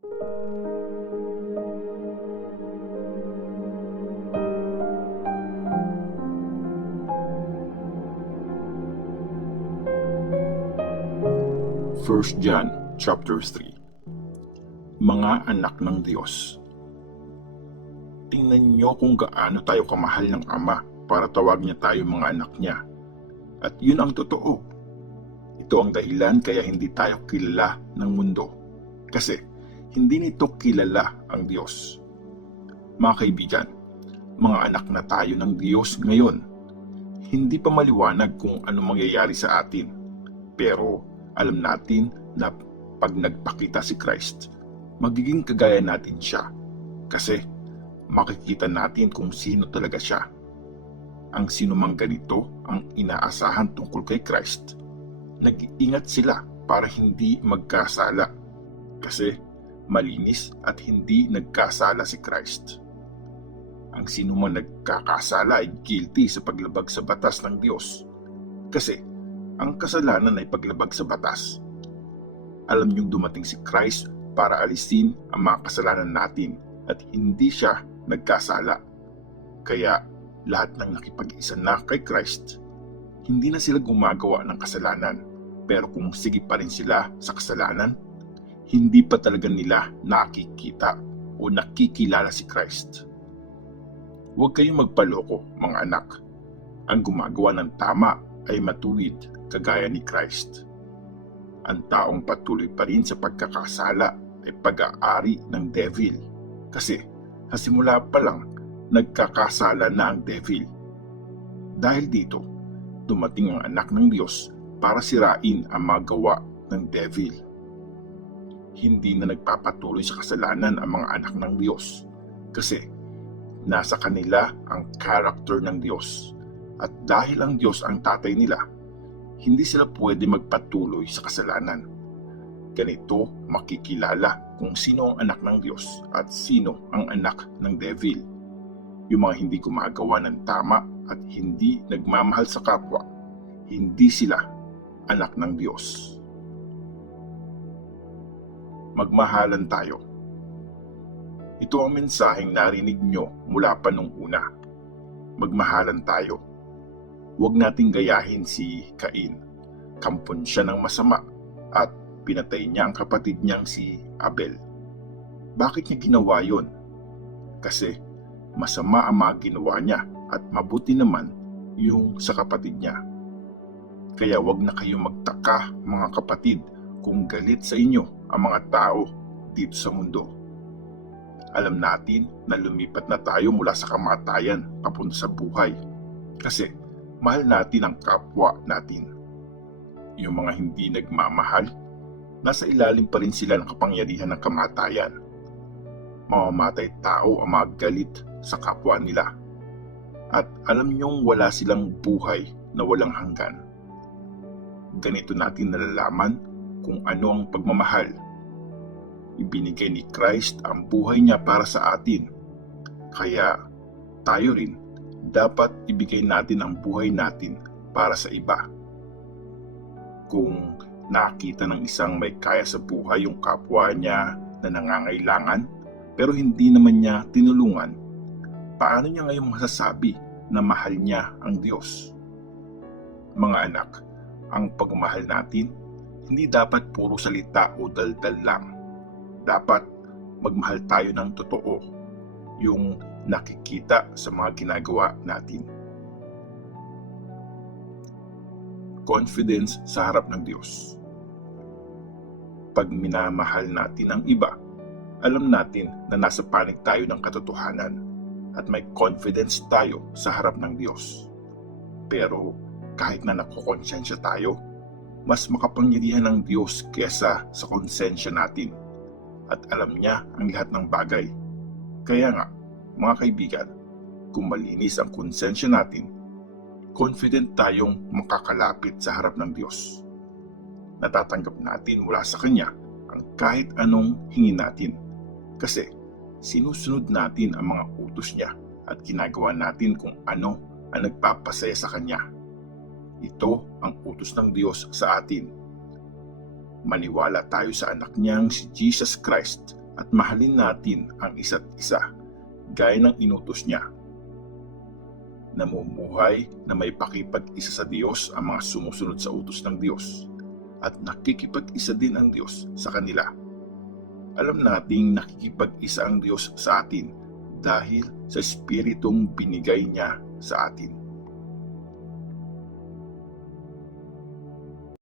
First John chapter 3. Mga anak ng Diyos. Tingnan niyo kung gaano tayo kamahal ng Ama para tawag niya tayo mga anak niya. At yun ang totoo. Ito ang dahilan kaya hindi tayo kilala ng mundo. Kasi hindi nito kilala ang Diyos. Mga kaibigan, mga anak na tayo ng Diyos ngayon. Hindi pa maliwanag kung ano mangyayari sa atin. Pero alam natin na pag nagpakita si Christ, magiging kagaya natin siya. Kasi makikita natin kung sino talaga siya. Ang sinumang ganito ang inaasahan tungkol kay Christ. Nag-iingat sila para hindi magkasala. Kasi malinis at hindi nagkasala si Christ. Ang sinumang nagkakasala ay guilty sa paglabag sa batas ng Diyos. Kasi ang kasalanan ay paglabag sa batas. Alam niyong dumating si Christ para alisin ang mga kasalanan natin at hindi siya nagkasala. Kaya lahat ng nakipag-isa na kay Christ, hindi na sila gumagawa ng kasalanan. Pero kung sige pa rin sila sa kasalanan, hindi pa talaga nila nakikita o nakikilala si Christ. Huwag kayong magpaloko, mga anak. Ang gumagawa ng tama ay matuwid kagaya ni Christ. Ang taong patuloy pa rin sa pagkakasala ay pag-aari ng devil. Kasi sa simula pa lang, nagkakasala na ang devil. Dahil dito, dumating ang anak ng Diyos para sirain ang mga gawa ng devil. Hindi na nagpapatuloy sa kasalanan ang mga anak ng Diyos. Kasi nasa kanila ang character ng Diyos. At dahil ang Diyos ang tatay nila, hindi sila pwede magpatuloy sa kasalanan. Ganito makikilala kung sino ang anak ng Diyos at sino ang anak ng devil. Yung mga hindi gumagawa ng tama at hindi nagmamahal sa kapwa, hindi sila anak ng Diyos. Magmahalan tayo. Ito ang mensaheng narinig nyo mula pa nung una. Magmahalan tayo. Huwag nating gayahin si Cain. Kampon siya ng masama at pinatay niya ang kapatid niyang si Abel. Bakit niya ginawa yon? Kasi masama ang mga ginawa niya at mabuti naman yung sa kapatid niya. Kaya huwag na kayong magtaka, mga kapatid, kung galit sa inyo ang mga tao dito sa mundo. Alam natin na lumipat na tayo mula sa kamatayan papunta sa buhay. Kasi mahal natin ang kapwa natin. Yung mga hindi nagmamahal, nasa ilalim pa rin sila ng kapangyarihan ng kamatayan. Mamamatay tao ang mga galit sa kapwa nila. At alam niyong wala silang buhay na walang hanggan. Ganito natin nalalaman kung ano ang pagmamahal. Ibinigay ni Christ ang buhay niya para sa atin. Kaya tayo rin dapat ibigay natin ang buhay natin para sa iba. Kung nakita ng isang may kaya sa buhay yung kapwa niya na nangangailangan pero hindi naman niya tinulungan, paano niya ngayon masasabi na mahal niya ang Diyos? Mga anak, ang pagmamahal natin hindi dapat puro salita o daldal lang. Dapat magmahal tayo ng totoo, yung nakikita sa mga ginagawa natin. Confidence sa harap ng Diyos. Pag minamahal natin ang iba, alam natin na nasa panig tayo ng katotohanan at may confidence tayo sa harap ng Diyos. Pero kahit na nakukonsensya tayo, mas makapangyarihan ng Diyos kesa sa konsensya natin at alam niya ang lahat ng bagay. Kaya nga, mga kaibigan, kung malinis ang konsensya natin, confident tayong makakalapit sa harap ng Diyos. Natatanggap natin mula sa Kanya ang kahit anong hingin natin kasi sinusunod natin ang mga utos niya at ginagawa natin kung ano ang nagpapasaya sa Kanya. Ito ang utos ng Diyos sa atin. Maniwala tayo sa anak niyang si Jesus Christ at mahalin natin ang isa't isa gaya ng inutos niya. Namumuhay na may pakipag-isa sa Diyos ang mga sumusunod sa utos ng Diyos at nakikipag-isa din ang Diyos sa kanila. Alam nating nakikipag-isa ang Diyos sa atin dahil sa Espiritong binigay niya sa atin.